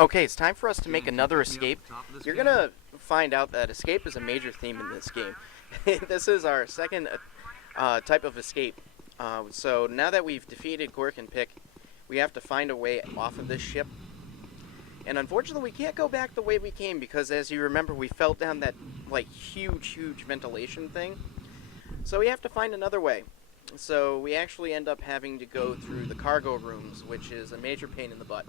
Okay, it's time for us to make another escape. You're gonna find out that escape is a major theme in this game. This is our second type of escape. So now that we've defeated Gork and Pick, we have to find a way off of this ship. And unfortunately, we can't go back the way we came because, as you remember, we fell down that like huge ventilation thing. So we have to find another way. So we actually end up having to go through the cargo rooms, which is a major pain in the butt.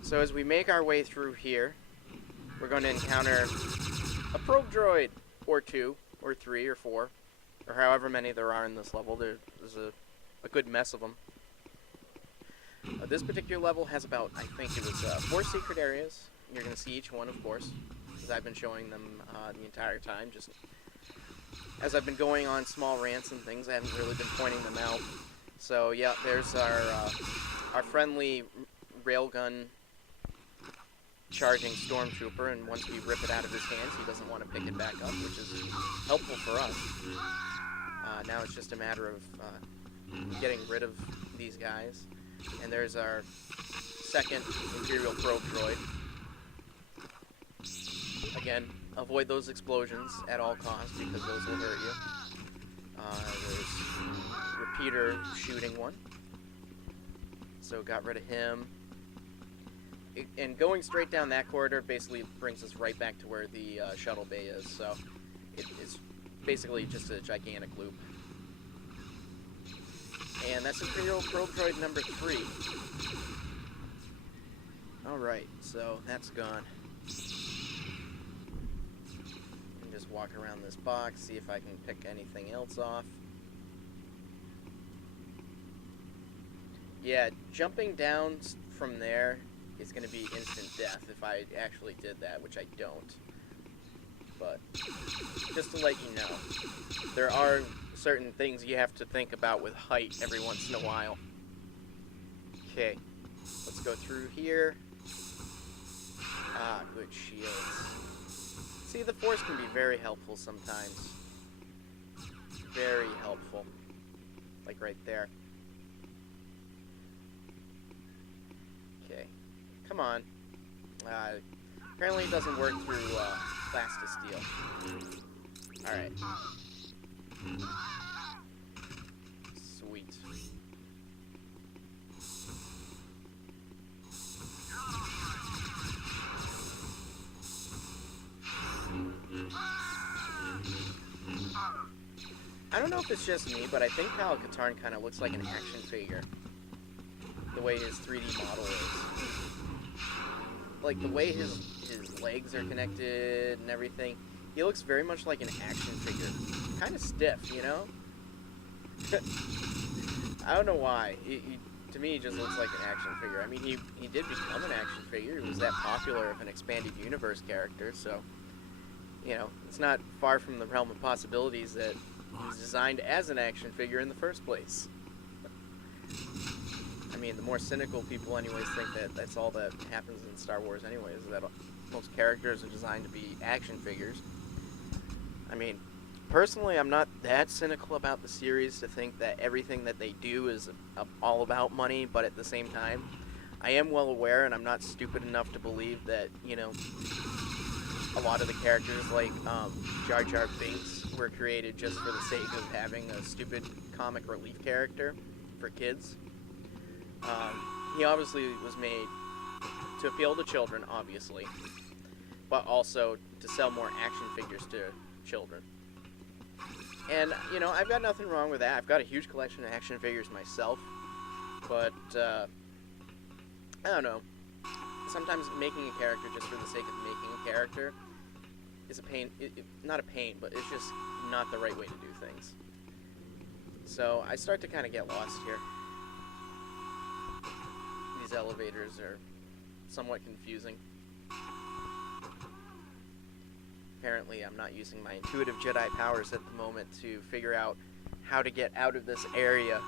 So as we make our way through here, we're going to encounter a probe droid, or two, or three, or four, or however many there are in this level. There's a good mess of them. This particular level has about, I think it was 4 secret areas. You're going to see each one, of course, because I've been showing them the entire time. Just as I've been going on small rants and things, I haven't really been pointing them out. So yeah, there's our friendly railgun charging stormtrooper, and once we rip it out of his hands, he doesn't want to pick it back up, which is helpful for us. Now it's just a matter of getting rid of these guys. And there's our second Imperial probe droid. Again, avoid those explosions at all costs because those will hurt you. There's repeater shooting one. So got rid of him. And going straight down that corridor basically brings us right back to where the shuttle bay is. So it's basically just a gigantic loop. And that's Imperial probe droid number 3. Alright, so that's gone. And just walk around this box, see if I can pick anything else off. Yeah, jumping down from there is going to be instant death if I actually did that, which I don't. But just to let you know, there are certain things you have to think about with height every once in a while. Okay, let's go through here. Ah, good shields. See, the Force can be very helpful sometimes. Very helpful. Like right there. Okay, come on. Apparently it doesn't work through plastisteel. Alright. Sweet. I don't know if it's just me, but I think Kyle Katarn kind of looks like an action figure. The way his 3D model is. Like, the way his legs are connected and everything. He looks very much like an action figure. Kind of stiff, you know? I don't know why. To me, he just looks like an action figure. I mean, he did become an action figure. He was that popular of an expanded universe character, so, you know, it's not far from the realm of possibilities that he was designed as an action figure in the first place. I mean, the more cynical people anyways think that that's all that happens in Star Wars anyways, that most characters are designed to be action figures. I mean, personally, I'm not that cynical about the series to think that everything that they do is all about money, but at the same time, I am well aware, and I'm not stupid enough to believe that, you know, a lot of the characters like Jar Jar Binks were created just for the sake of having a stupid comic relief character for kids. He obviously was made to appeal to children, obviously, but also to sell more action figures to children. And, you know, I've got nothing wrong with that. I've got a huge collection of action figures myself, but, I don't know. Sometimes making a character just for the sake of making a character is a pain. Not a pain, but it's just not the right way to do things. So I start to kind of get lost here. These elevators are somewhat confusing. Apparently, I'm not using my intuitive Jedi powers at the moment to figure out how to get out of this area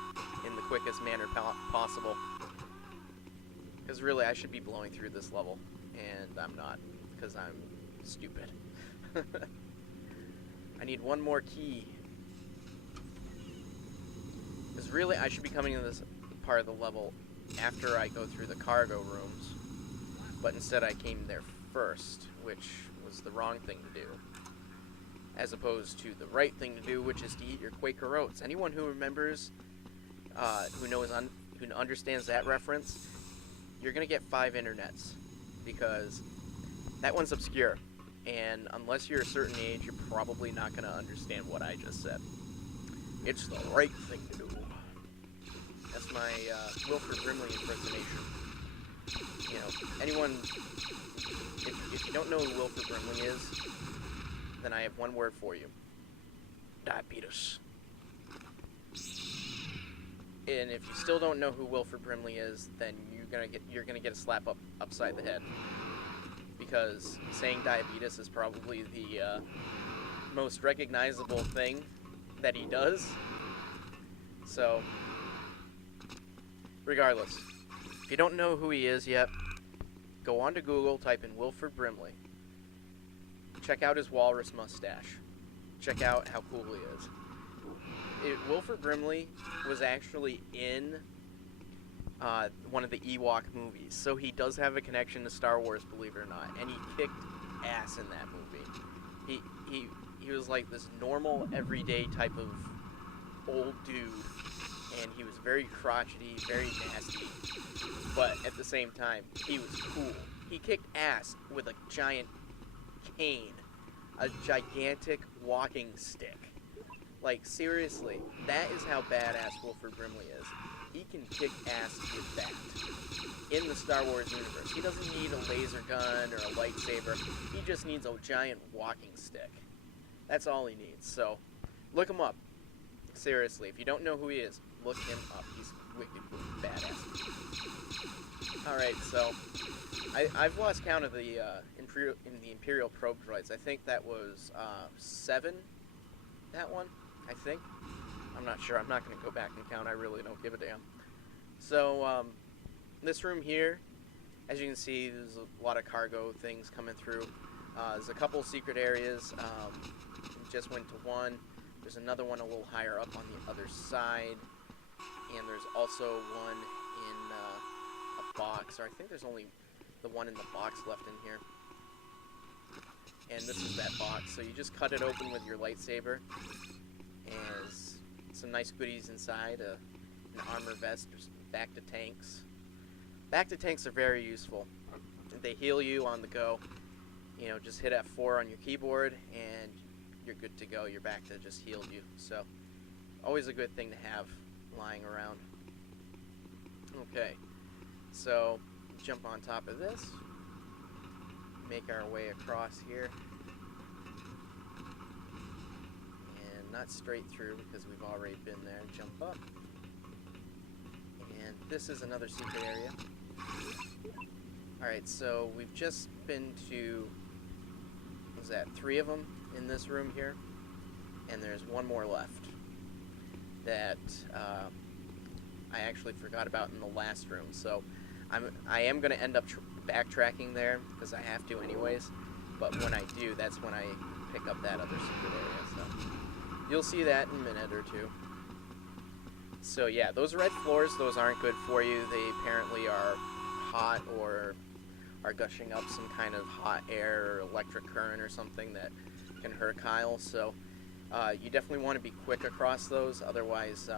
in the quickest manner possible. Because really, I should be blowing through this level, and I'm not, because I'm stupid. I need one more key. Because really, I should be coming to this part of the level after I go through the cargo rooms, but instead I came there first, which was the wrong thing to do, as opposed to the right thing to do, which is to eat your Quaker Oats. Anyone who remembers, who understands that reference, you're gonna get 5 internets, because that one's obscure, and unless you're a certain age, you're probably not gonna understand what I just said. It's the right thing to do. That's my Wilford Brimley impersonation. You know, anyone, if you don't know who Wilford Brimley is, then I have one word for you: diabetes. And if you still don't know who Wilford Brimley is, then you're gonna get a slap upside the head, because saying diabetes is probably the most recognizable thing that he does. So, regardless, if you don't know who he is yet, go on to Google, type in Wilford Brimley. Check out his walrus mustache. Check out how cool he is. Wilford Brimley was actually in one of the Ewok movies, so he does have a connection to Star Wars, believe it or not, and he kicked ass in that movie. He was like this normal, everyday type of old dude, and he was very crotchety, very nasty, but at the same time, he was cool. He kicked ass with a giant cane, a gigantic walking stick. Like, seriously, that is how badass Wilford Brimley is. He can kick ass with that in the Star Wars universe. He doesn't need a laser gun or a lightsaber. He just needs a giant walking stick. That's all he needs. So, look him up. Seriously, if you don't know who he is, look him up. He's wicked badass. Alright, so I've lost count of the Imperial probe droids. I think that was 7. That one, I think. I'm not sure. I'm not going to go back and count. I really don't give a damn. So, this room here, as you can see, there's a lot of cargo things coming through. There's a couple secret areas. Just went to one. There's another one a little higher up on the other side. And there's also one in a box. Or I think there's only the one in the box left in here. And this is that box. So you just cut it open with your lightsaber. And there's some nice goodies inside. An armor vest, back to tanks. Back to tanks are very useful. They heal you on the go. You know, just hit F4 on your keyboard and you're good to go. Your back to just healed you. So, always a good thing to have lying around. Okay, so jump on top of this. Make our way across here. And not straight through because we've already been there. Jump up. And this is another secret area. Alright, so we've just been to, what was that, 3 of them in this room here, and there's one more left that I actually forgot about in the last room, so I am going to end up backtracking there, because I have to anyways, but when I do, that's when I pick up that other secret area, so you'll see that in a minute or two. So yeah, those red floors, those aren't good for you. They apparently are hot or are gushing up some kind of hot air or electric current or something that can hurt Kyle. So you definitely want to be quick across those, otherwise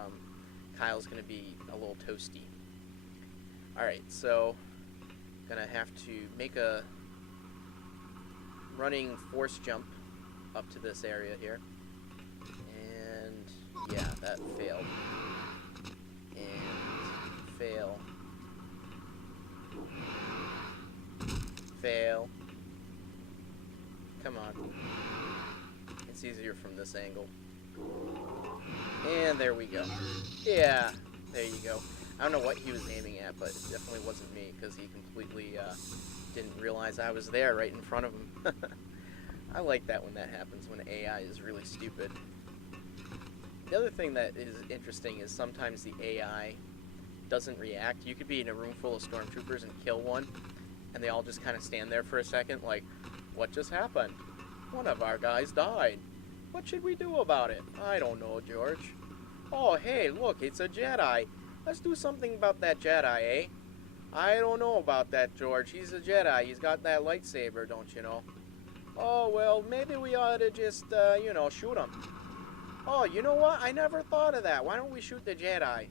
Kyle's going to be a little toasty. Alright, so gonna have to make a running force jump up to this area here. And yeah, that failed. And fail. Fail. Come on. It's easier from this angle. And there we go. Yeah, there you go. I don't know what he was aiming at, but it definitely wasn't me, because he completely didn't realize I was there right in front of him. I like that when that happens, when AI is really stupid. The other thing that is interesting is sometimes the AI doesn't react. You could be in a room full of stormtroopers and kill one, and they all just kind of stand there for a second like, what just happened? One of our guys died. What should we do about it? I don't know, George. Oh, hey, look, it's a Jedi. Let's do something about that Jedi, eh? I don't know about that, George. He's a Jedi. He's got that lightsaber, don't you know? Oh, well, maybe we ought to just, shoot him. Oh, you know what? I never thought of that. Why don't we shoot the Jedi?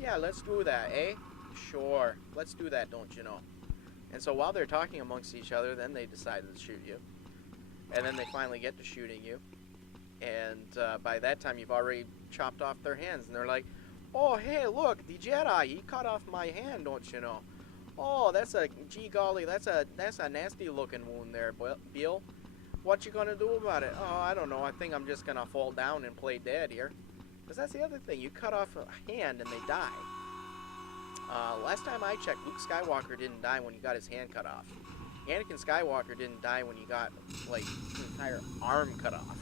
Yeah, let's do that, eh? Sure. Let's do that, don't you know? And so while they're talking amongst each other, then they decide to shoot you. And then they finally get to shooting you. And by that time, you've already chopped off their hands. And they're like, oh, hey, look, the Jedi, he cut off my hand, don't you know? Oh, gee golly, that's a nasty-looking wound there, Bill. What you gonna do about it? Oh, I don't know. I think I'm just gonna fall down and play dead here. Because that's the other thing. You cut off a hand and they die. Last time I checked, Luke Skywalker didn't die when he got his hand cut off. Anakin Skywalker didn't die when he got, like, his entire arm cut off.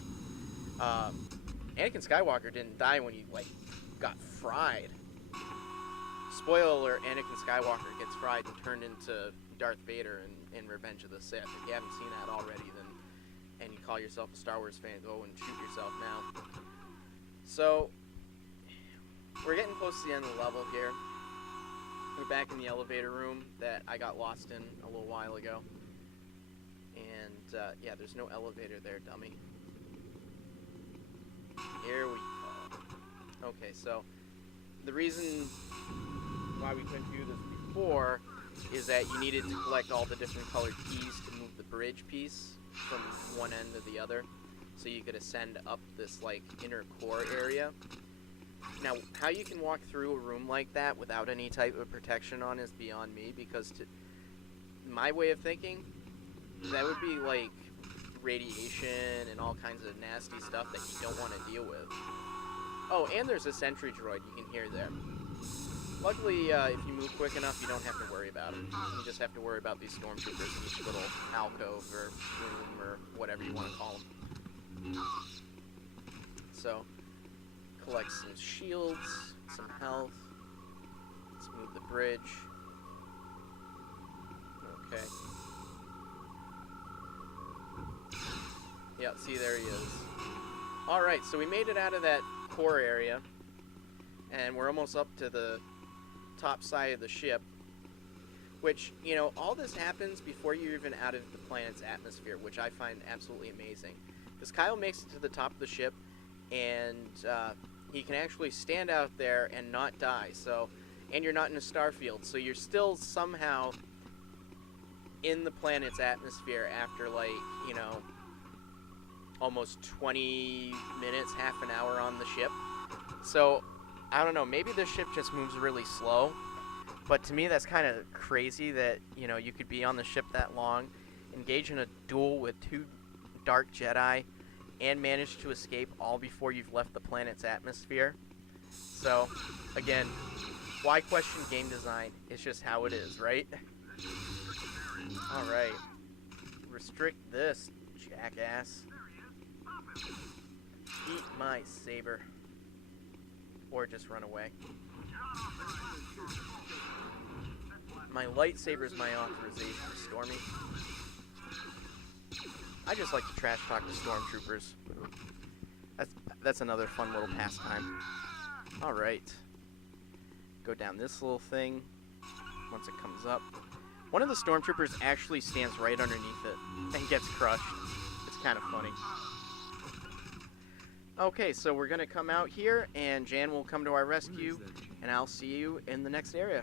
Anakin Skywalker didn't die when he, like, got fried. Spoiler alert, Anakin Skywalker gets fried and turned into Darth Vader in Revenge of the Sith. If you haven't seen that already, then, and you call yourself a Star Wars fan, go and shoot yourself now. So, we're getting close to the end of the level here. We're back in the elevator room that I got lost in a little while ago. And, yeah, there's no elevator there, dummy. Here we go. Okay, so, the reason why we couldn't do this before is that you needed to collect all the different colored keys to move the bridge piece from one end to the other, so you could ascend up this, like, inner core area. Now, how you can walk through a room like that without any type of protection on is beyond me, because my way of thinking, that would be, like, radiation and all kinds of nasty stuff that you don't want to deal with. Oh, and there's a sentry droid you can hear there. Luckily, if you move quick enough, you don't have to worry about it. You just have to worry about these stormtroopers in each little alcove or room or whatever you want to call them. So, collect some shields, some health. Let's move the bridge. Okay. Yeah, see, there he is. Alright, so we made it out of that core area. And we're almost up to the top side of the ship. Which, you know, all this happens before you're even out of the planet's atmosphere, which I find absolutely amazing. Because Kyle makes it to the top of the ship, and he can actually stand out there and not die. So, and you're not in a star field, so you're still somehow in the planet's atmosphere after, like, you know, almost 20 minutes, half an hour on the ship. So, I don't know, maybe this ship just moves really slow, but to me that's kind of crazy that, you know, you could be on the ship that long, engage in a duel with two dark Jedi, and manage to escape all before you've left the planet's atmosphere. So, again, why question game design? It's just how it is, right? Alright. Restrict this, jackass. Eat my saber. Or just run away. My lightsaber's my authorization, Stormy. I just like to trash talk to stormtroopers. That's another fun little pastime. Alright. Go down this little thing. Once it comes up. One of the stormtroopers actually stands right underneath it and gets crushed. It's kind of funny. Okay, so we're going to come out here, and Jan will come to our rescue, and I'll see you in the next area.